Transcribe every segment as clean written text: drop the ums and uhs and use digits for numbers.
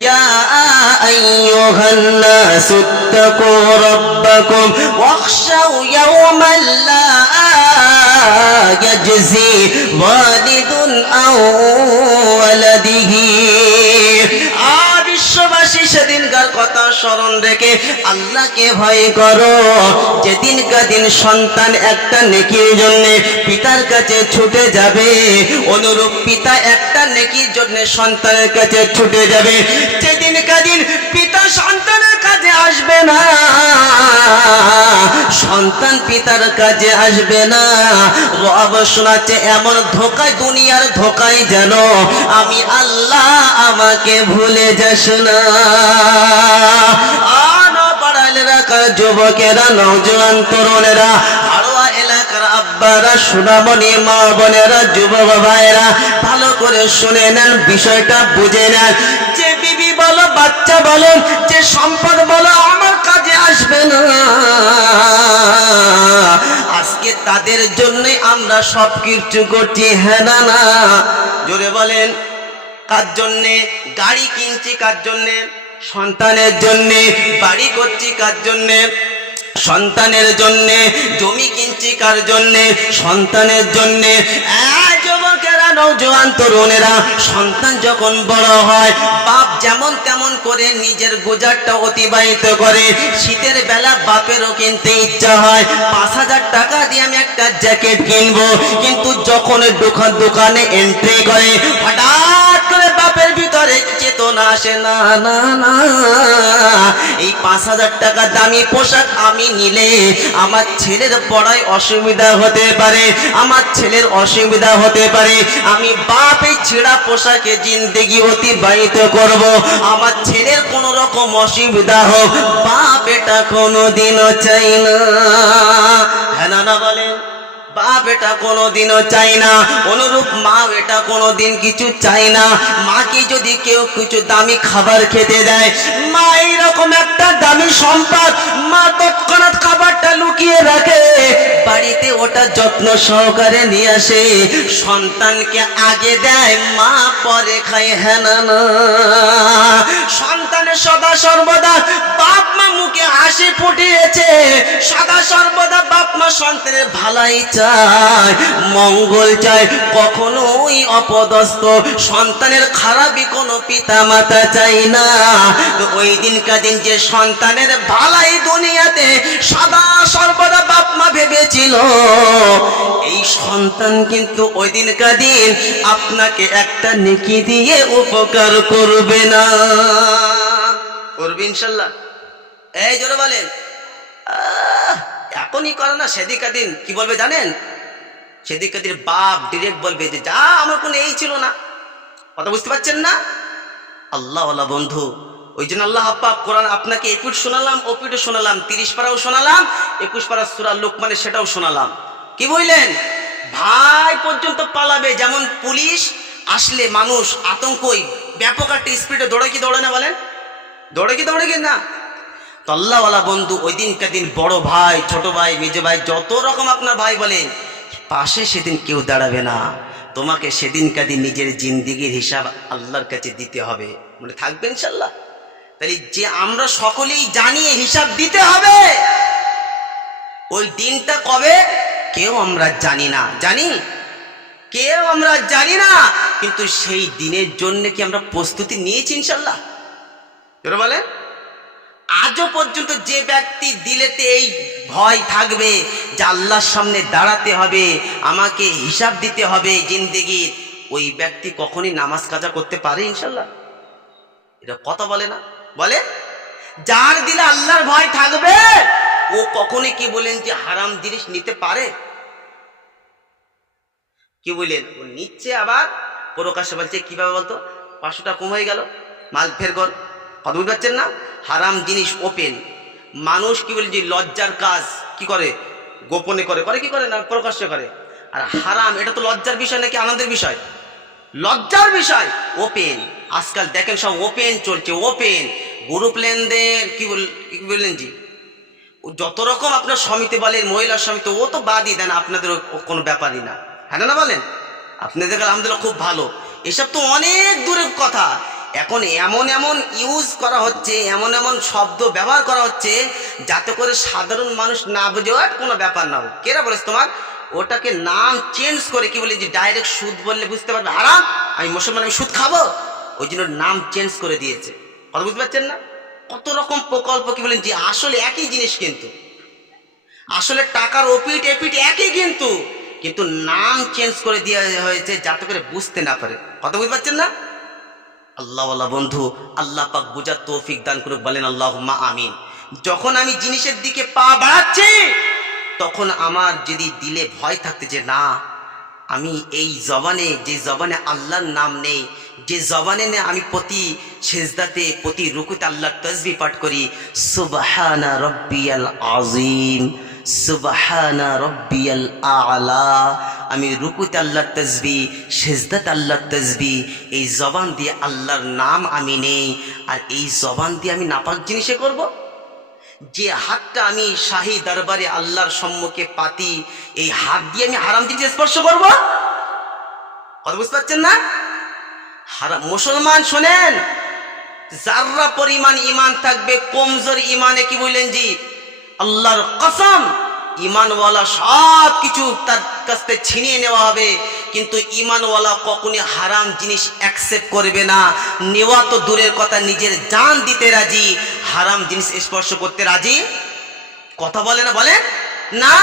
يا أيها الناس اتقوا ربكم واخشوا يوما لا يجزي والد عن ولده বিশ্ববাসী সেদিনকার কথা স্মরণ রেখে আল্লাহকে ভয় করো, যেদিনকার দিন সন্তান একটা নেকির জন্য পিতার কাছে ছুটে যাবে, অনুরূপ পিতা একটা নেকির জন্য সন্তানের কাছে ছুটে যাবে। যেদিনকার দিন পিতা সন্তানের কাছে আসবে না, সন্তান পিতার কাছে আসবে না, রব শোনাচ্ছে এমন ধোঁকায়, দুনিয়ার ধোঁকায় যেন আমি আল্লাহ আমাকে ভুলে যাস না। পাড়াল এলাকার যুবকেরা, নওজোয়ান তরুণেরা, হাড়োয়া এলাকার আব্বারা, সোনামণি মা বোনেরা, যুবক ভাইয়েরা, ভালো করে শুনে নেন, বিষয়টা বুঝে নেন। যে বিবি বলো, বাচ্চা বলো, যে সম্পদ বলো আমার কাজে আসবে না, আজকে তাদের জন্যই আমরা সব কিছু করছি। হ্যাঁ না না, জোরে বলেন। কার জন্যে? গাড়ি কিনছি কার জন্যে? সন্তানের জন্যে। বাড়ি করছি কার জন্যে? সন্তানের জন্যে। জমি কিনছি কার জন্যে? সন্তানের জন্যে। যুবকেরা, নওজোয়ান তরুণেরা, সন্তান যখন বড় হয়, বাপ যেমন তেমন করে নিজের গুজারটা অতিবাহিত করে। শীতের বেলা বাপেরও কিনতে ইচ্ছা হয়, 5,000 টাকা দিয়ে আমি একটা জ্যাকেট কিনবো, কিন্তু যখন দোকানে এন্ট্রি করে হঠাৎ করে বাপের ভিতরে চেতনা আসে, না না না, এই 5,000 টাকা দামি পোশাক আমি নিলে আমার ছেলের পড়ায় অসুবিধা হতে পারে, আমার ছেলের অসুবিধা হতে পারে, আমি বাপ এই ছেঁড়া পোশাকে জিন্দেগি অতিবাহিত করব, আমার ছেলের কোন রকম অসুবিধা হোক, বাপ এটা কোনোদিনও চাই না। হ্যাঁ না না বলেন? বাপ এটা কোনোদিনও চাই না, অনুরূপ মা এটা কোনোদিন কিছু চাই না। মাকে যদি কেউ কিছু দামি খাবার খেতে দেয়, মা এইরকম একটা দামি সম্পদ, মা তৎক্ষণাৎ খাবারটা লুকিয়ে রাখে, বাড়িতে ওটা যত্ন সহকারে নিয়ে আসে, সন্তানকে আগে দেয়, মা পরে খায়। হ্যাঁ না না, সন্তানের সদা সর্বদা বাপ মা মুখে হাসি ফুটিয়েছে, সদা সর্বদা বাপ মা সন্তানের ভালাই চায়, মঙ্গল চায়, কখনোই অপদস্থ সন্তানের খারাপই কোনো পিতা মাতা চাই না। তো ওই দিনকার দিন যে সন্তানের ভালাই দুনিয়াতে সদা সর্বদা বাপ মা ভেবেছিল, এই সন্তান কিন্তু ওই দিনকার দিন আপনাকে একটা নেকি দিয়ে উপকার করবে না। করবে ইনশাল্লাহ? এই জোরে বলেন। এখনই করে না, সেদিনকার দিন কি বলবে জানেন? সেদিনকার দিন বাপ ডিরেক্ট বলবে যে যা, আমার কোনো এই ছিল না। কথা বুঝতে পারছেন না? আল্লাহ ওয়ালা বন্ধু, ওই জন্য আল্লাহ পাক কোরআন আপনাকে এপিট শোনালাম, ওপিটও শোনালাম, 30 পারাও শোনালাম, 21 পারা সূরা লোকমানের সেটাও শোনালাম। কি বললেন? ভাই পর্যন্ত পালাবে, যেমন পুলিশ আসলে মানুষ আতঙ্কই, ব্যাপক একটা স্পিডে দৌড়ে কি দৌড়ে না বলেন? দৌড়ে কি দৌড়ে কি না? তো আল্লাহওয়ালা বন্ধু ওই দিনকার দিন বড় ভাই, ছোট ভাই, মেজো ভাই, যত রকম আপনার ভাই বলেন, পাশে সেদিন কেউ দাঁড়াবে না। তোমাকে সেদিনকার দিন নিজের জিন্দিগির হিসাব আল্লাহর কাছে দিতে হবে। মনে থাকবে ইনশাল্লাহ? তাহলে যে আমরা সকলেই জানি হিসাব দিতে হবে, ওই দিনটা কবে কেউ আমরা জানি না। জানি? কেউ আমরা জানি না, কিন্তু সেই দিনের জন্য কি আমরা প্রস্তুতি নিয়েছি ইনশাল্লাহ? বলে আজও পর্যন্ত যে ব্যক্তি দিলেতে এই ভয় থাকবে যে আল্লাহর সামনে দাঁড়াতে হবে, আমাকে হিসাব দিতে হবে জিন্দেগির, ওই ব্যক্তি কখনই নামাজ কাজা করতে পারে ইনশাল্লাহ? এটা কথা বলে না? বলে যার দিলে আল্লাহর ভয় থাকবে, ও কখনই কি বলেন যে হারাম জিনিস নিতে পারে? কি বলেন? ও নিচ্ছে, আবার প্রকাশ্যে বলছে। কিভাবে বলতো? 500 টাকা কম হয়ে গেল, মাল ফের কর। কথা বুঝতে পারছেন না? হারাম জিনিস ওপেন। মানুষ কি বলে যে লজ্জার কাজ কি করে? গোপনে করে। করে কি করে না, প্রকাশ্যে করে। আর হারাম এটা তো লজ্জার বিষয় নাকি আনন্দের বিষয়? লজ্জার বিষয়। ওপেন আজকাল দেখেন সব ওপেন চলছে, ওপেন গ্রুপ লেনদেন। কি বললেন জি? যত রকম আপনার সমিতি বলেন, মহিলার সমিতি, ও তো বাদই দেন, আপনাদের কোনো ব্যাপারই না। হ্যাঁ না বলেন? আপনাদের আলহামদুলিল্লাহ খুব ভালো। এসব তো অনেক দূরের কথা। এখন এমন এমন ইউজ করা হচ্ছে, এমন এমন শব্দ ব্যবহার করা হচ্ছে যাতে করে সাধারণ মানুষ না বুঝে আর কোনো ব্যাপার না হোক। কেরা বলেছে তোমার? ওটাকে নাম চেঞ্জ করে কি বলে যে ডাইরেক্ট সুদ বললে বুঝতে পারবে হারাম, আমি মুসলমান, আমি সুদ খাবো, ওই জন্য নাম চেঞ্জ করে দিয়েছে। কথা বুঝতে পারছেন না? কত রকম প্রকল্প কি বলেন যে আসলে একই জিনিস, কিন্তু আসলে টাকার ওপিট এপিট একই, কিন্তু কিন্তু নাম চেঞ্জ করে দেওয়া হয়েছে যাতে করে বুঝতে না পারে। কথা বুঝতে পারছেন না? আল্লাহওয়ালা বন্ধু, আল্লাহ পাক বুঝার তৌফিক দান করুক, বলেন আল্লাহুম্মা আমিন। যখন আমি জিনিসের দিকে পা বাড়াচ্ছি তখন আমার যদি দিলে ভয় থাকতে যে না, আমি এই জবানে, যে জবানে আল্লাহর নাম নেই, যে জবানে আমি প্রতি সেজদাতে প্রতি রুকুতে আল্লাহর তাসবিহ পাঠ করি, সুবহানা রব্বিয়াল আযীম, সুবহানা রব্বিয়াল আ'লা, আমি রুকুতে আল্লাহর তাসবিহ, সেজদাতে আল্লাহর তাসবিহ, এই জবান দিয়ে আল্লাহর নাম আমি নেই, আর এই জবান দিয়ে আমি নাপাক জিনিসে করব। যে হাতটা আমি শাহী দরবারে আল্লাহর সম্মুখে পাতি, এই হাত দিয়ে আমি হারাম জিনিস স্পর্শ করব। কথা বুঝতে পারছেন না? হারাম। মুসলমান শোনেন, যাররা পরিমাণ ইমান থাকবে, কমজোর ইমানে কি বললেন জি আল্লাহর কসম, ইমানওয়ালা সব কিছু তার কাছ থেকে ছিনিয়ে নেওয়া হবে, কিন্তু ইমানওয়ালা কখনই হারাম জিনিস অ্যাকসেপ্ট করবে না। নেওয়া তো দূরের কথা, নিজের জান দিতে রাজি, হারাম জিনিস স্পর্শ করতে রাজি। কথা বলে না, বলে না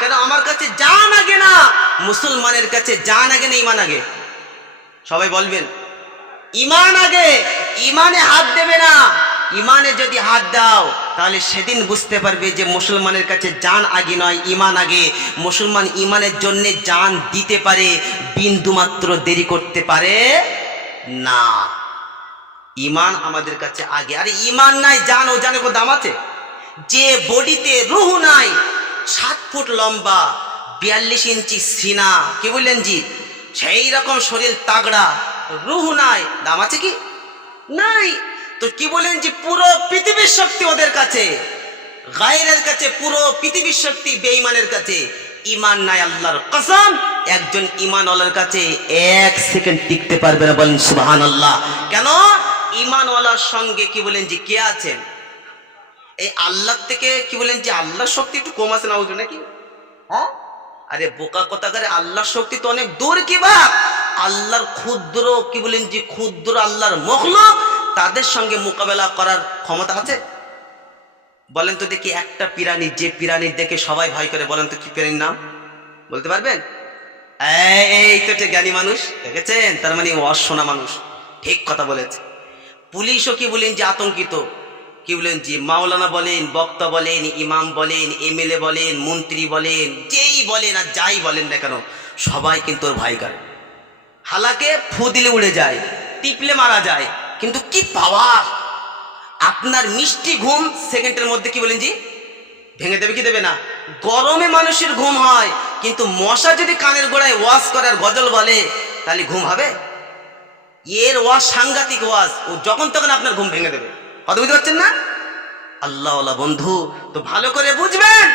কেন? আমার কাছে জান আগে না, মুসলমানের কাছে জান আগে না ইমান আগে? সবাই বলবেন ইমান আগে। ইমানে হাত দেবে না। ইমানে যদি হাত দাও তাহলে সেদিন বুঝতে পারবে যে মুসলমানের কাছে জান আগে নয়, ইমান আগে। মুসলমান ইমানের জন্য জান দিতে পারে, বিন্দু মাত্র দেরি করতে পারে না। ইমান আমাদের কাছে আগে। আর ইমান নাই, জান ও জানে কোনো দাম আছে? যে বডিতে রুহ নাই, 7 ফুট লম্বা, 42 ইঞ্চি সিনা, কি বললেন জি, সেই রকম শরীর তাগড়া, রুহ নাই, দাম আছে কি? নাই। তো কি বলেন যে পুরো পৃথিবীর শক্তি ওদের কাছে, গায়রের কাছে পুরো পৃথিবীর শক্তি বেঈমানের কাছে। ইমান নাই, আল্লাহর কসম একজন ইমানওয়ালার কাছে 1 সেকেন্ড টিকতে পারবে না, বলেন সুবহানাল্লাহ। কেন? ইমানওয়ালার সঙ্গে কি বলেন যে কে আছেন? এই আল্লাহ থেকে কি বলেন যে আল্লাহর শক্তি একটু কম আছে না ওজন নাকি? হ্যাঁ, আরে বোকা কথাকারে, আল্লাহর শক্তি তো অনেক দূর। কি বা আল্লাহর ক্ষুদ্র কি বলেন যে ক্ষুদ্র আল্লাহর মখলুক, তাদের সঙ্গে মোকাবেলা করার ক্ষমতা আছে? বলেন তো দেখি একটা প্রাণী, যে প্রাণীর দেখে সবাই ভয় করে, বলেন তো কি প্রাণীর নাম বলতে পারবেন? এই তো জ্ঞানী মানুষ, দেখেছেন? তার মানে অশোনা মানুষ, ঠিক কথা বলেছে। পুলিশও কি বলেন যে আতঙ্কিত, কি বলেন যে মাওলানা বলেন, বক্তা বলেন, ইমাম বলেন, এমএলএ বলেন, মন্ত্রী বলেন, যেই বলেন আর যাই বলেন না কেন, সবাই কিন্তু ওর ভয় করে। হালাকে ফু দিলে উড়ে যায়, টিপলে মারা যায়, কিন্তু কি পাওয়ার! আপনার মিষ্টি ঘুম সেকেন্ডের মধ্যে কি বলেন জি ভেঙে দেবে কি দেবে না? গরমে মানুষের ঘুম হয়, কিন্তু মশা যদি কানের গোড়ায় ওয়াজ করে আর গজল বলে তাহলে ঘুম হবে? এর ওয়াজ সাংঘাতিক ওয়াজ, ও যখন তখন আপনার ঘুম ভেঙে দেবে। কথা বুঝতে পারছেন না? আল্লাহওয়ালা বন্ধু তো ভালো করে বুঝবেন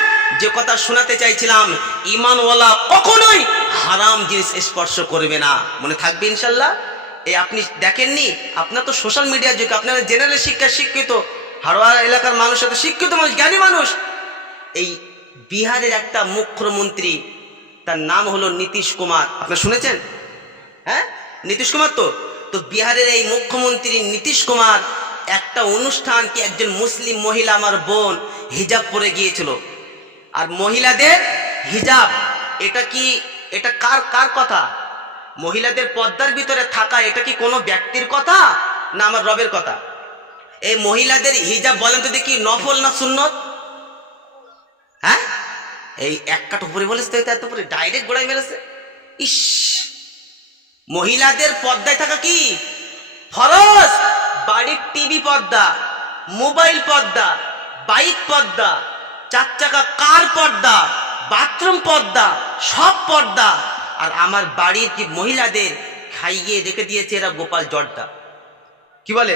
যে কথা শোনাতে চাইছিলাম, ইমানওয়ালা কখনোই হারাম জিনিস স্পর্শ করবে না। মনে থাকবে ইনশাল্লাহ। এই আপনি দেখেননি, আপনার তো সোশ্যাল মিডিয়ার যুগে, আপনারা জেনারেল শিক্ষা শিক্ষিত, হাড়োয়া এলাকার মানুষ, এত শিক্ষিত মানুষ, জ্ঞানী মানুষ। এই বিহারের একটা মুখ্যমন্ত্রী, তার নাম হলো নীতিশ কুমার, আপনারা শুনেছেন? হ্যাঁ, নীতিশ কুমার। তো বিহারের এই মুখ্যমন্ত্রী নীতিশ কুমার একটা অনুষ্ঠান, কি একজন মুসলিম মহিলা, আমার বোন, হিজাব পরে গিয়েছিল। আর মহিলাদের হিজাব, এটা কি, এটা কার কার কথা? মহিলাদের পর্দার ভিতরে থাকা, এটা কি কোনো ব্যক্তির কথা না আমার রবের কথা? এই মহিলাদের হিজাব বলেন তো দেখি, নফল না সুন্নত? হ্যাঁ, এই এক কাঠ উপরে বলেছে তো, এত উপরে ডাইরেক্ট গোড়ায় মেরেছে। ইস, মহিলাদের পর্দায় থাকা কি ফরজ? বাড়ির টিভি পর্দা, মোবাইল পর্দা, বাইক পর্দা, 4 চাকা কার পর্দা, বাথরুম পর্দা, সব পর্দা। আর আমার বাড়ির কি মহিলাদের খাইয়ে রেখে দিয়েছে এরা গোপাল জর্দা, কি বলে,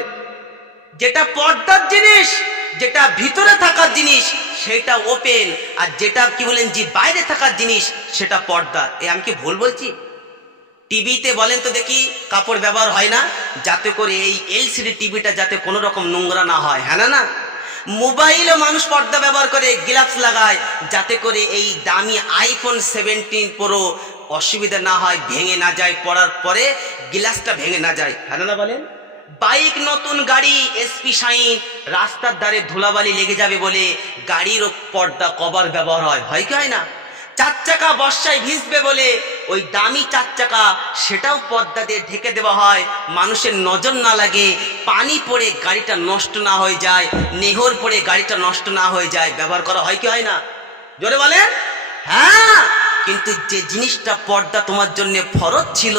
যেটা পর্দার জিনিস, যেটা ভিতরে থাকার জিনিস সেটা ওপেন, আর যেটা কি বলেন যে বাইরে থাকার জিনিস সেটা পর্দা। আমি কি ভুল বলছি? টিভিতে বলেন তো দেখি কাপড় ব্যবহার হয় না, যাতে করে এই এলসিডি টিভিটা যাতে কোনো রকম নোংরা না হয়, হ্যাঁ না? মোবাইলে মানুষ পর্দা ব্যবহার করে, গ্লাভস লাগায়, যাতে করে এই দামি আইফোন 17 প্রো অসুবিধা না হয়, ভেঙে না যায়, পড়ার পরে গ্লাসটা ভেঙে না যায়, হ্যাঁ না বলেন? বাইক, নতুন গাড়ি, এসপি শাইন, রাস্তার ধারে ধুলাবালি লেগে যাবে বলে গাড়ির পর্দা কভার ব্যবহার হয় কি হয় না? 4 চাকা বর্ষায় ভিজবে বলে ওই দামি 4 চাকা সেটাও পর্দা দিয়ে ঢেকে দেওয়া হয়, মানুষের নজর না লাগে, পানি পড়ে গাড়িটা নষ্ট না হয়ে যায়, নেহর পড়ে গাড়িটা নষ্ট না হয়ে যায়, ব্যবহার করা হয় কি হয় না? জোরে বলেন। হ্যাঁ, কিন্তু যে জিনিসটা পর্দা তোমার জন্য ফরজ ছিল,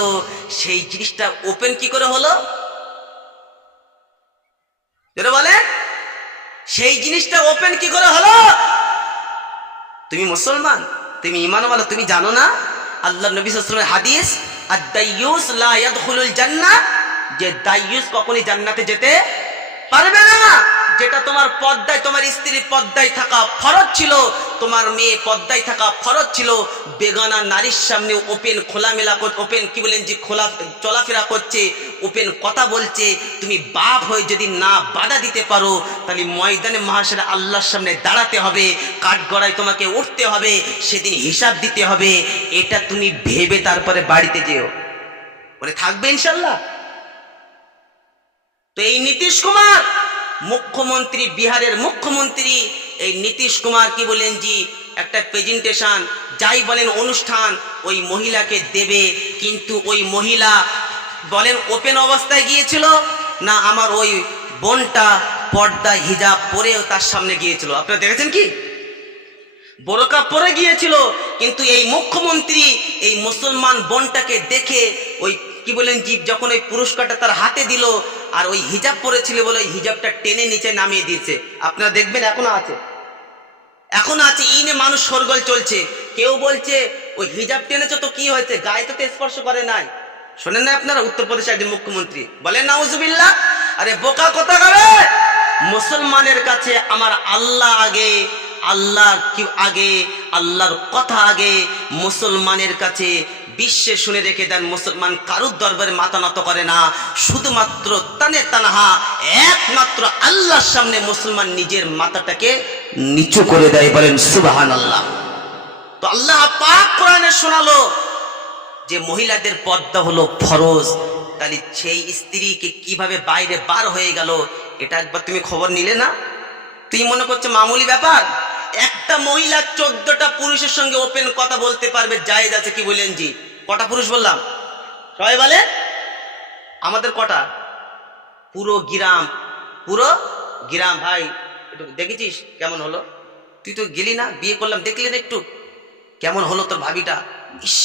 সেই জিনিসটা ওপেন কি করে হলো? জোরে বলেন, সেই জিনিসটা ওপেন কি করে হলো? তুমি মুসলমান, তুমি ঈমানওয়ালা, তুমি জানো না আল্লাহ নবী সাল্লাল্লাহু আলাইহি ওয়াসাল্লামের হাদিস, আদ-দাইয়ুস লা ইয়াদখুলুল জান্নাহ, যে দাইয়ুস কখনোই জান্নাতে যেতে পারবে না। যেটা তোমার পর্দায়, তোমার স্ত্রী পর্দায় থাকা ফরজ ছিল, তোমার মেয়ে পর্দায় থাকা ফরজ ছিল, বেগানা নারীর সামনে ওপেন খোলামেলা, ওপেন কি বলেন যে খোলা চলাফেরা করছে, ওপেন কথা বলছে, তুমি বাপ হয়ে যদি না বাধা দিতে পারো, তাহলে ময়দানে মাহশারে আল্লাহর সামনে দাঁড়াতে হবে, কাঠগড়ায় তোমাকে উঠতে হবে, সেদিন হিসাব দিতে হবে। এটা তুমি ভেবে তারপরে বাড়িতে যেও, বলে থাকবে ইনশাল্লাহ। তো এই নীতিশ কুমার মুখ্যমন্ত্রী, বিহারের মুখ্যমন্ত্রী, এই নীতিশ কুমার কি বলেন জি একটা প্রেজেন্টেশন যাই বলেন অনুষ্ঠান ওই মহিলাকে দেবে, কিন্তু ওই মহিলা বলেন ওপেন অবস্থায় গিয়েছিল না, আমার ওই বোনটা পর্দা হিজাব পরেও তার সামনে গিয়েছিল, আপনারা দেখেছেন কি? বোরকা পরে গিয়েছিল, কিন্তু এই মুখ্যমন্ত্রী এই মুসলমান বোনটাকে দেখে ওই কি বলেন জি যখন ওই পুরস্কারটা তার হাতে দিল, আর ওই হিজাব পরেছিল বলে ওই হিজাবটা টেনে নিচে নামিয়ে দিয়েছে। আপনারা দেখবেন এখনো আছে ইনে মানুষ সরগোল চলছে। কেউ বলছে ওই হিজাব টেনেছে তো কি হয়েছে, গায়ে তো স্পর্শ করে নাই। শোনেন না আপনারা, উত্তরপ্রদেশের একজন মুখ্যমন্ত্রী বলেন নাউজুবিল্লাহ। আরে বোকা কথা করে, মুসলমানের কাছে আমার আল্লাহ আগে, আল্লাহর কি আগে, আল্লাহর কথা আগে। মুসলমানের কাছে বিশ্বে শুনে রেখে দেন, মুসলমান কারুর দরবারে মাথা নত করে না, শুধুমাত্র তানে তানহা একমাত্র আল্লাহর সামনে মুসলমান নিজের মাথাটাকে নিচু করে দেয়, বলেন সুবহানাল্লাহ। তো আল্লাহ পাক কোরআনে শোনালো যে মহিলাদের পর্দা হলো ফরজ, তাহলে সেই স্ত্রীকে কিভাবে বাইরে বার হয়ে গেল, এটা একবার তুমি খবর নিলে না? তুই মনে করছো মামুলি ব্যাপার? একটা মহিলা 14টা পুরুষের সঙ্গে ওপেন কথা বলতে পারবে, জায়েজ আছে কি বলেন জি? কটা পুরুষ বললাম? সবাই বলে আমাদের কটা? পুরো গ্রাম ভাই একটু দেখেছিস কেমন হলো? তুই তো গেলি না, বিয়ে করলাম, দেখলি না একটু কেমন হলো তোর ভাবিটা? ইস,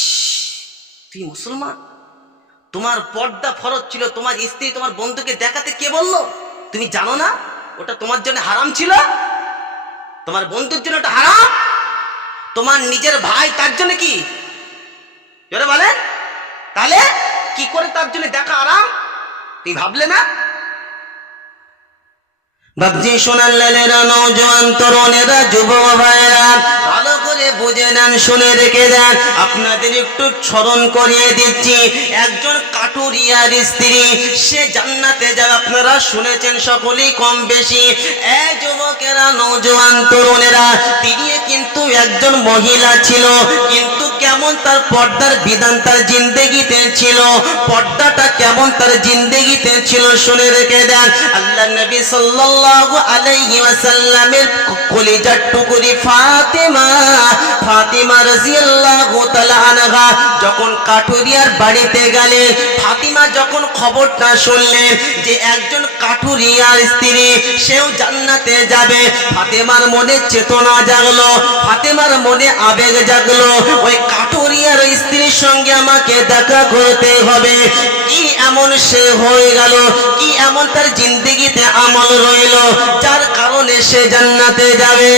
তুই মুসলমান, তোমার পর্দা ফরজ ছিল, তোমার স্ত্রী তোমার বন্ধুকে দেখাতে কে বললো? তুমি জানো না ওটা তোমার জন্য হারাম ছিল? তোমার বন্ধুর জন্য ওটা হারাম, তোমার নিজের ভাই তার জন্য কি জোরে বলেন? তাহলে কি করে তার জন্য দেখা হারাম? তুমি ভাবলে না? বাবজি সোনার লালেরা, নওজোয়ান তরুণেরা, যুবক ভাইরা, ভালো করে বুঝে নেন, শুনে রেখে দেন। আপনাদের একটু স্মরণ করিয়ে দিচ্ছি, একজন কাঠুরিয়ার স্ত্রী সে জান্নাতে যাবে, আপনারা শুনেছেন সকলেই কম বেশি। এই যুবকেরা, নওজোয়ান তরুণেরা, তিনি কিন্তু একজন মহিলা ছিল, কিন্তু কেমন তার পর্দার বিধান তার জিন্দেগিতে ছিল, পর্দাটা কেমন তার জিন্দেগিতে ছিল শুনে রেখে দেন। আল্লাহ নবী সাল্লাল্লাহু আলাইহি ওয়াসাল্লামের কলিজার টুকরি ফাতিমা রাদিয়াল্লাহু তাআলা আনহা যখন কাঠুরিয়ার বাড়িতে গেলেন, ফাতিমা যখন খবরটা শুনলেন যে একজন কাঠুরিয়ার স্ত্রী সেও জান্নাতে যাবে, ফাতিমার মনে চেতনা জাগলো, ফাতিমার মনে আবেগ জাগলো, ওই কাঠুরিয়ার স্ত্রীর সঙ্গে আমাকে দেখা করতে হবে। কি এমন সে হয়ে গেল, কি এমন তার জিন্দেগিতে আমল রইল যার কারণে সে জান্নাতে যাবে?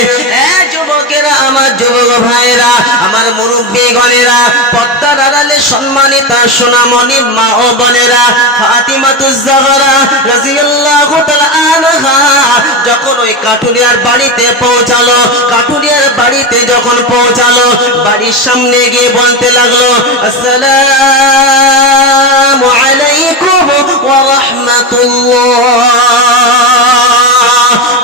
যুবকেরা, আমার যুবক ভাইরা, আমার মুরব্বীগণেরা, পর্দার আড়ালে সম্মানিতা সোনামণি মা ও বোনেরা, ফাতিমাতুজ জাহরা রাদিয়াল্লাহু তাআলা আনহা যখন ওই কাঠুরিয়ার বাড়িতে পৌঁছালো, কাঠুরিয়ার বাড়িতে যখন পৌঁছালো, বাড়ির সামনে গিয়ে বলতে লাগলো, আসসালামু আলাইকুম ওয়া রাহমাতুল্লাহ।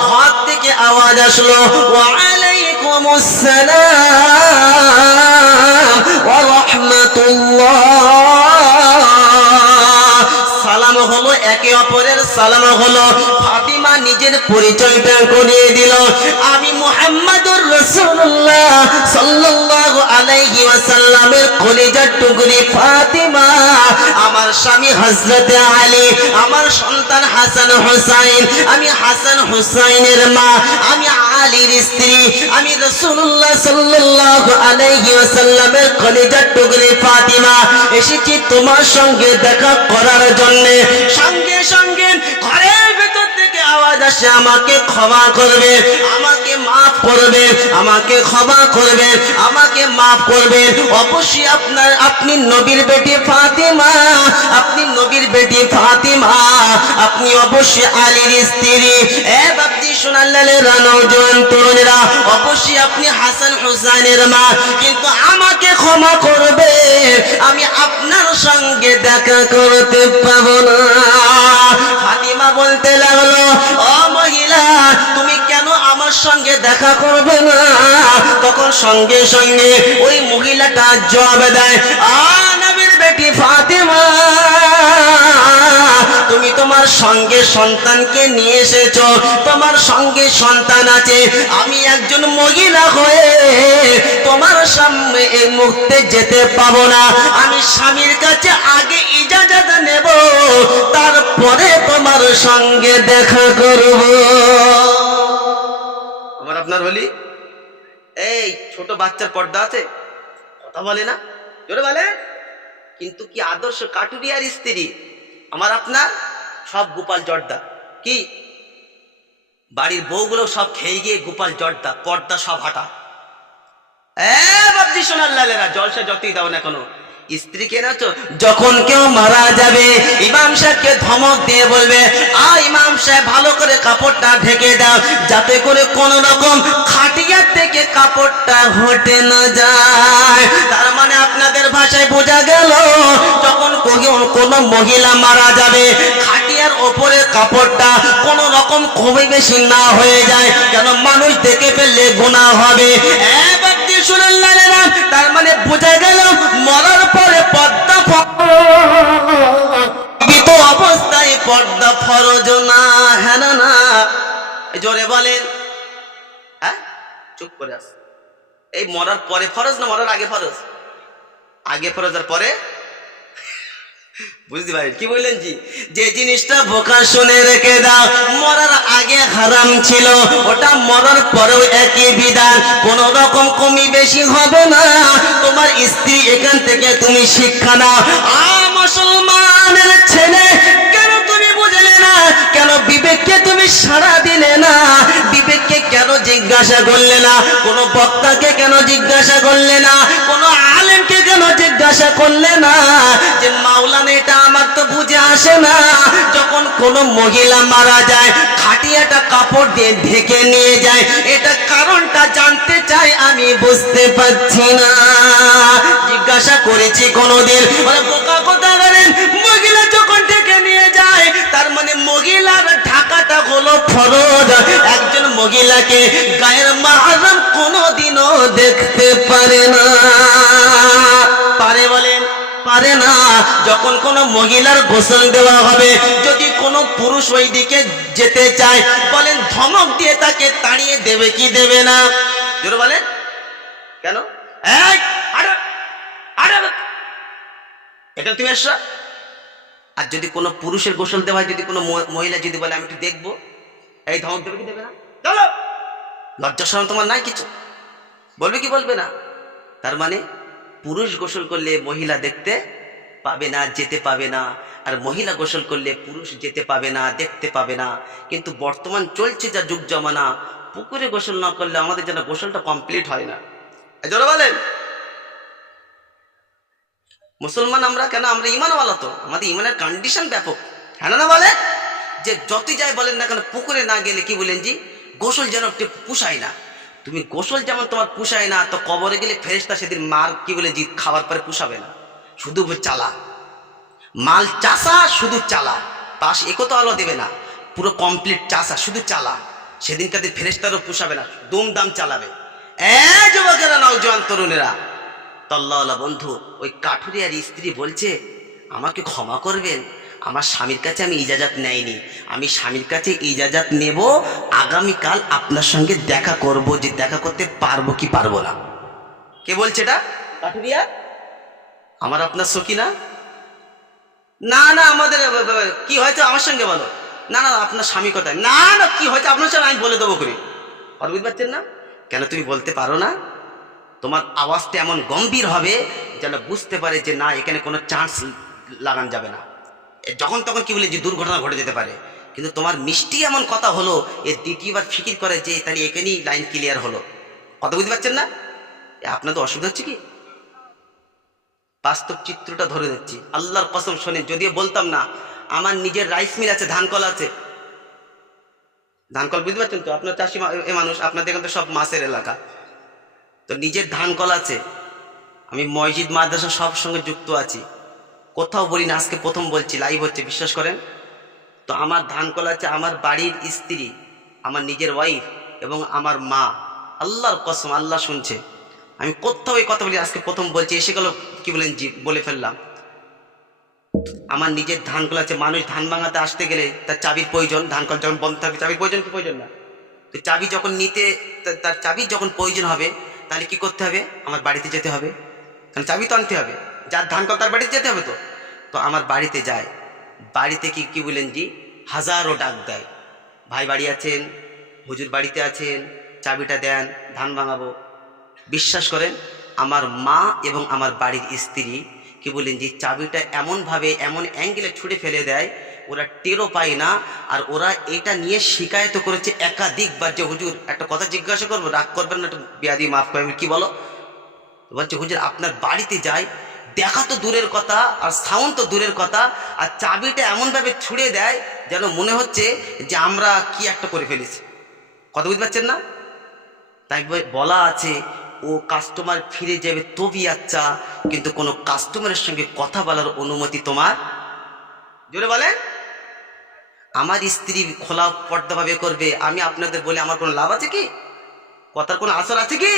ঘর থেকে আওয়াজ আসলো, ওয়া আলাইকুম আসসালাম ওয়া রাহমাতুল্লাহ। সালাম হলো, একে অপরের সালাম হলো। ফাতিমা নিজের পরিচয়টা করিয়ে দিল, আমি মুহাম্মাদুর রাসূলুল্লাহ সাল্লাল্লাহু আলাইহি ওয়াসাল্লামের কলিজার টুকরি ফাতিমা। আমার স্বামী হযরত আলী, আমার সন্তান হাসান হুসাইন, আমি হাসান হুসাইনের মা, আমি আলীর স্ত্রী, আমি রাসূলুল্লাহ সাল্লাল্লাহু আলাইহি ওয়াসাল্লামের কলিজার টুকরি ফাতিমা। এসেছি তোমার সঙ্গে দেখা করার জন্য। সঙ্গে সঙ্গে ঘরের ভেতর থেকে আওয়াজ আসে, আমাকে ক্ষমা করবে, আমাকে মাফ করবে, আমাকে ক্ষমা করবে, আমাকে মাফ করবে। অবশ্যই আপনি নবীর বেটি ফাতিমা, আপনি নবীর বেটি ফাতিমা, আপনি অবশ্যই আলীর স্ত্রী। এ বাপজি সোনালালের নওজোয়ান তরুণেরা, অবশ্যই আপনি হাসান হুসাইনের মা, কিন্তু আমাকে ক্ষমা করবে, আমি আপনার সঙ্গে দেখা করতে পাবো না। ফাতিমা বলতে লাগলো, ও মহিলা, তুমি কেন আমার সঙ্গে দেখা করবে না? তখন সঙ্গে সঙ্গে ওই মহিলাটা জবাব দেয়, নবীর বেটি ফাতিমা, তুমি তোমার সঙ্গে সন্তানকে নিয়ে এসেছো, তোমার সঙ্গে সন্তান আছে, আমি একজন মহিলা হয়ে তোমার সামনে এই মুহূর্তে যেতে পাবো না। আমি স্বামীর কাছে আগে ইজাজত নেব, তারপরে তোমার সঙ্গে দেখা করব। আমার আপনার বলি, এই ছোট বাচ্চার পর্দা আছে, কথা বলে না, জোরে বলে, কিন্তু কি আদর্শ কাটুরিয়ার স্ত্রী। আমার আপনার সব গোপাল জর্দা, কি বাড়ির বউগুলো সব খেয়ে গিয়ে গোপাল জর্দা, পর্দা সব হাঁটা। বাবজি সোনার লালেরা, জলসা যতই দাও না কোনো স্ত্রীকে নাচো। যখন কেউ মারা যাবে, ইমাম সাহেবকে ধমক দিয়ে বলবে, ইমাম সাহেব ভালো করে কাপড়টা ঢেকে দাও, যাতে করে কোন রকম খাটিয়া থেকে কাপড়টা হটে না যায়। তার মানে আপনাদের ভাষায় বোঝা গেল, যখন কোন মহিলা মারা যাবে, খাটিয়ার ওপরে কাপড়টা কোন রকম কমে বেশি না হয়ে যায়, কেন মানুষ দেখে ফেললে গুনাহ হবে। তার মানে বোঝা গেল, মরার পরে পর্দা জীবিত অবস্থায় পর্দা ফরজ না, হ্যাঁ না? জোরে বলেন। হ্যাঁ, চুপ করে আস। এই মরার পরে ফরজ না মরার আগে ফরজ? আগে ফরজ আর পরে, বুঝতে পারেন কি বললেন জি? যে জিনিসটা বোকা শুনে রেখে দাও, মরার আগে হারাম ছিল, ওটা মরার পরেও একই বিধান, কোন রকম কমি বেশি হবে না। তোমার স্ত্রী এখান থেকে তুমি শিক্ষা নাও। মুসলমানের ছেলে, কেন তুমি বুঝলে না? কেন বিবেককে তুমি সাড়া দিলে না? বিবেককে কেন জিজ্ঞাসা করলে না? কোন বক্তাকে কেন জিজ্ঞাসা করলে না? কোন আলেমকে কেন জিজ্ঞাসা করলে না? যে মাওলানা, এটা আমার তো বুঝে আসে না, যখন কোন মহিলা মারা যায়, খাটিয়াটা কাপড় দিয়ে ঢেকে নিয়ে যায়, এটা কারণটা জানতে চাই, আমি বুঝতে পারছি না। জিজ্ঞাসা করেছি কোনদিন? বোকা কথা বলেন, মহিলা যখন ঢেকে নিয়ে যায়, তার মানে মহিলার ঢাকাটা হলো ফরজ। একজন মহিলাকে গায়ের মাহরাম কোনদিনও দেখতে পারে না, পারে বলেন? পারে না। যখন কোনো মহিলার গোসল দেওয়া হবে, যদি কোনো পুরুষ ওই দিকে যেতে চায়, বলেন ধমক দিয়ে তাকে তাড়িয়ে দেবে কি দেবে না? জোরে বলেন, কেন? এটা তুমি আসা। আর যদি কোনো পুরুষের গোসল দেওয়া হয়, যদি কোনো মহিলা যদি বলে আমি একটু দেখবো, এই ধমক দেবে কি দেবে না? চলো, লজ্জা শরম তোমার নাই কিছু? বলবে কি বলবে না? তার মানে পুরুষ গোসল করলে মহিলা দেখতে পাবে না, যেতে পাবে না, আর মহিলা গোসল করলে পুরুষ যেতে পাবে না, দেখতে পাবে না। কিন্তু বর্তমান চলছে যা যুগ জমানা, পুকুরে গোসল না করলে আমাদের যেন গোসলটা কমপ্লিট হয় না। জোরে বলেন। মুসলমান আমরা কেন? আমরা ইমানওয়ালা, তো আমাদের ইমানের কন্ডিশন ব্যাপক, হ্যাঁ না বলে? যে যতই যাই বলেন না কেন, পুকুরে না গেলে কি বলেন জি গোসল যেন একটু পুষায় না। তুমি গোসল যেমন তোমার পুষায় না, তো কবরে গেলে ফেরেশতা সেদিন মার কি বলে জি খাবার পরে পুষাবে না, শুধু চালা মাল চাষা, শুধু চালা, পাশ একো তো আলো দেবে না, পুরো কমপ্লিট চাষা শুধু চালা, সেদিন কাদের ফেরেশতারও পুষাবে না, দুমদাম চালাবে। যুবকেরা, নওজোয়ান তরুণেরা, তল্লাওয়ালা বন্ধু, ওই কাঠুরিয়ার স্ত্রী বলছে আমাকে ক্ষমা করবেন, আমার স্বামীর কাছে আমি ইজাজত নেইনি, আমি স্বামীর কাছে ইজাজত নেব, আগামীকাল আপনার সঙ্গে দেখা করব, যে দেখা করতে পারবো কি পারবো না। কে বলছে এটা? কাঠুরিয়া। আমার আপনার সখী না? না না, আমাদের কি হয়েছে আমার সঙ্গে বলো। না না, আপনার স্বামী কোথায়? না না, কি হয়েছে আপনার সঙ্গে আমি বলে দেবো করি। আর বুঝতে পারছেন না কেন তুমি বলতে পারো না? তোমার আওয়াজটা এমন গম্ভীর হবে যেন বুঝতে পারে যে না, এখানে কোনো চান্স লাগান যাবে না, যখন তখন কি বলে যে দুর্ঘটনা ঘটে যেতে পারে। কিন্তু তোমার মিষ্টি এমন কথা হলো, এর দ্বিতীয়বার ফিকির করে যে তাহলে এখানেই লাইন ক্লিয়ার হলো। কথা বুঝতে পারছেন না? আপনার তো অসুবিধা হচ্ছে কি? বাস্তব চিত্রটা ধরে দিচ্ছি, আল্লাহর কসম শোনেন, যদিও বলতাম না, আমার নিজের রাইস মিল আছে, ধানকল আছে, ধানকল বুঝতে পারছেন তো, আপনার চাষি মানুষ, আপনাদের এখানে তো সব মাছের এলাকা, তো নিজের ধানকল আছে, আমি মসজিদ মাদ্রাসা সব সঙ্গে যুক্ত আছি, কোথাও বলি না, আজকে প্রথম বলছি, লাইভ হচ্ছে, বিশ্বাস করেন। তো আমার ধানকল আছে, আমার বাড়ির স্ত্রী, আমার নিজের ওয়াইফ এবং আমার মা, আল্লাহর কসম, আল্লাহ শুনছে, আমি কোথাও এই কথা বলি, আজকে প্রথম বলছি, এসে গেল কি বলেন জি বলে ফেললাম। আমার নিজের ধানকল আছে, মানুষ ধান ভাঙাতে আসতে গেলে তার চাবির প্রয়োজন, ধানকল যখন বন্ধ থাকবে চাবির প্রয়োজন কি প্রয়োজন না? তো চাবি যখন নিতে, তার চাবি যখন প্রয়োজন হবে, তাহলে কি করতে হবে? আমার বাড়িতে যেতে হবে, কারণ চাবি তো আনতে হবে, যার ধানকল তার বাড়িতে যেতে হবে। তো আমার বাড়িতে যায়, বাড়িতে কি বলেন জি হাজারো ডাক দেয়, ভাই বাড়ি আছেন, হুজুর বাড়িতে আছেন, চাবিটা দেন, ধান ভাঙাবো। বিশ্বাস করেন, আমার মা এবং আমার বাড়ির স্ত্রী কি বলেন যে চাবিটা এমনভাবে এমন অ্যাঙ্গেলে ছুঁড়ে ফেলে দেয়, ওরা টেরও পায় না। আর ওরা এটা নিয়ে শিকায়ত করেছে একাধিকবার, যে হুজুর একটা কথা জিজ্ঞাসা করবো, রাগ করবেন না, একটু বিয়াদি মাফ করবেন, কি বলো? বলছে হুজুর আপনার বাড়িতে যাই, দেখা তো দূরের কথা আর সাউন্ড তো দূরের কথা, আর চাবিটা এমনভাবে ছুঁড়ে দেয় যেন মনে হচ্ছে যে আমরা কি একটা করে ফেলেছি। কথা বুঝতে পারছেন না? তাই বলা আছে, ও কাস্টমার ফিরে যাবে তবে আচ্ছা, কিন্তু কোনো কাস্টমারের সঙ্গে কথা বলার অনুমতি তোমার। জোরে বলেন। আমার স্ত্রী খোলা পর্দাভাবে করবে, আমি আপনাদের বলে আমার কোনো লাভ আছে কি? কথার কোনো আসর আছে কি?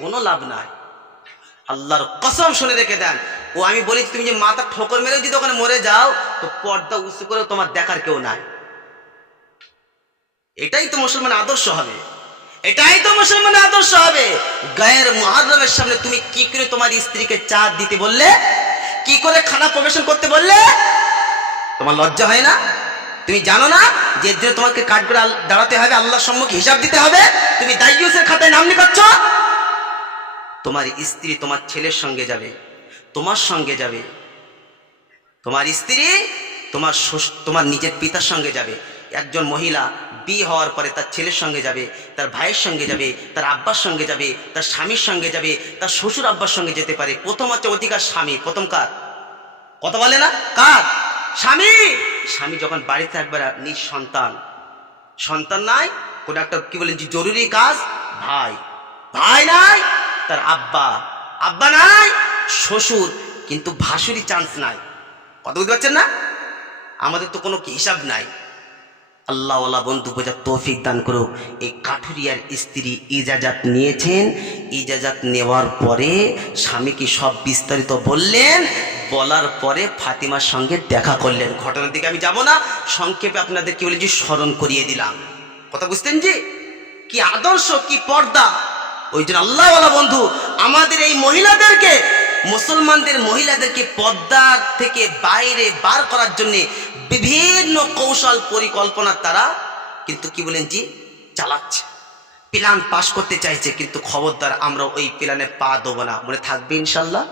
কোনো লাভ নাই। আল্লাহর কসম শুনে রেখে দেন, ও আমি বলেছি তুমি যে মাথা ঠোকর মেরে যদি ওখানে মরে যাও, তো পর্দা উঁচু করে তোমার দেখার কেউ নাই। এটাই তো মুসলমানের আদর্শ হবে, এটাই তো মুসলমানের আদর্শ হবে। গায়ের মুহররমের সামনে তুমি কি করে তোমার স্ত্রীকে চা দিতে বললে, কি করে খানা পরিবেশন করতে বললে? তোমার লজ্জা হয় না? তুমি জানো না যে এর জন্য তোমাকে কাঠ করে দাঁড়াতে হবে, আল্লাহর সম্মুখে হিসাব দিতে হবে? তুমি দায়ুসের খাতায় নাম লিখাচ্ছ। তোমার স্ত্রী তোমার ছেলের সঙ্গে যাবে, তোমার সঙ্গে যাবে, তোমার স্ত্রী তোমার নিজের পিতার সঙ্গে যাবে। একজন মহিলা বিয়ে হওয়ার পরে তার ছেলের সঙ্গে যাবে, তার ভাইয়ের সঙ্গে যাবে, তার আব্বার সঙ্গে যাবে, তার স্বামীর সঙ্গে যাবে, তার শ্বশুর আব্বার সঙ্গে যেতে পারে। প্রথম হচ্ছে অধিকার স্বামী, প্রথম কার কথা বলে না? কার? স্বামী। স্বামী যখন বাড়িতে থাকবে, নিজ সন্তান নাই, কোনো একটা কি বলেন যে জরুরি কাজ, ভাই নাই, তার আব্বা নাই, শ্বশুর, কিন্তু ভাসুরি চান্স নাই। কথা বুঝতে পারছেন না? আমাদের তো কোনো হিসাব নাই। আল্লাহওয়ালা বন্ধু বোঝার তৌফিক দান করুক। এই কাঠুরিয়ার স্ত্রী ইজাজত নিয়েছেন, ইজাজত নেওয়ার পরে স্বামীকে সব বিস্তারিত বললেন, বলার পরে ফাতিমার সঙ্গে দেখা করলেন। ঘটনার দিকে আমি যাব না, সংক্ষেপে আপনাদের কি বলে যে স্মরণ করিয়ে দিলাম। কথা বুঝতেন জি? কি আদর্শ, কি পর্দা! ওই জন্য আল্লাহওয়ালা বন্ধু আমাদের এই মহিলাদেরকে, মুসলমানদের মহিলাদেরকে পর্দার থেকে বাইরে বার করার জন্য বিভিন্ন কৌশল পরিকল্পনা তারা কিন্তু কি বলেন জি চালাচ্ছে, প্ল্যান পাস করতে চাইছে। কিন্তু খবরদার আমরা ওই প্ল্যানে পা দেবো না, মনে থাকবে ইনশাল্লাহ।